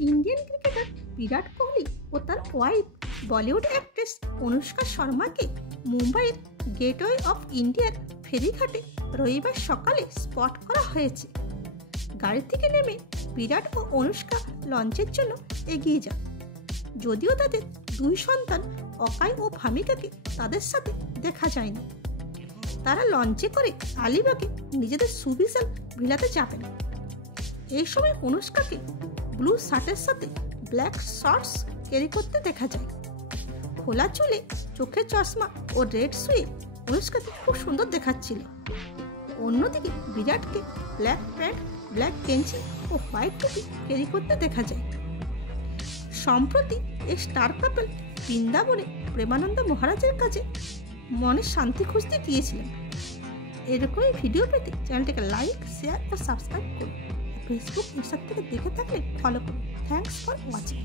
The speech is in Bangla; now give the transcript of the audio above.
ইন্ডিয়ান ক্রিকেটার বিরাট কোহলি ও তার ওয়াইফ বলিউড অ্যাক্ট্রেস অনুষ্কা শর্মাকে মুম্বাইয়ের গেটওয়ে অফ ইন্ডিয়ার ফেরিঘাটে রবিবার সকালে স্পট করা হয়েছে। গাড়ি থেকে নেমে বিরাট ও অনুষ্কা লঞ্চের জন্য এগিয়ে যান। যদিও তাদের দুই সন্তান অকাই ও ভামিকাকে তাদের সাথে দেখা যায়নি। তারা লঞ্চে করে আলিবাগে নিজেদের সুবিশাল ভিলাতে যাবেন। এই সময় অনুষ্কাকে ব্লু শার্টের সাথে ব্ল্যাক শর্টস ক্যারি করতে দেখা যায়। খোলা চুলে, চোখে চশমা ও রেড শুয়ে অনুষ্কাকে খুব সুন্দর দেখাচ্ছিল। অন্যদিকে বিরাটকে ব্ল্যাক প্যান্ট, ব্ল্যাক গেঞ্জি ও হোয়াইট টুপি ক্যারি করতে দেখা যায়। সম্প্রতি এই স্টার কাপল বৃন্দাবনে প্রেমানন্দ মহারাজের কাছে মনে শান্তি খুঁজতে গিয়েছিলেন। এরকমই ভিডিও পেতে চ্যানেলটিকে লাইক, শেয়ার ও সাবস্ক্রাইব করুন। ফেসবুক, ইনস্টা থেকে দেখে থাকলে ফলো করুন। Thanks for watching.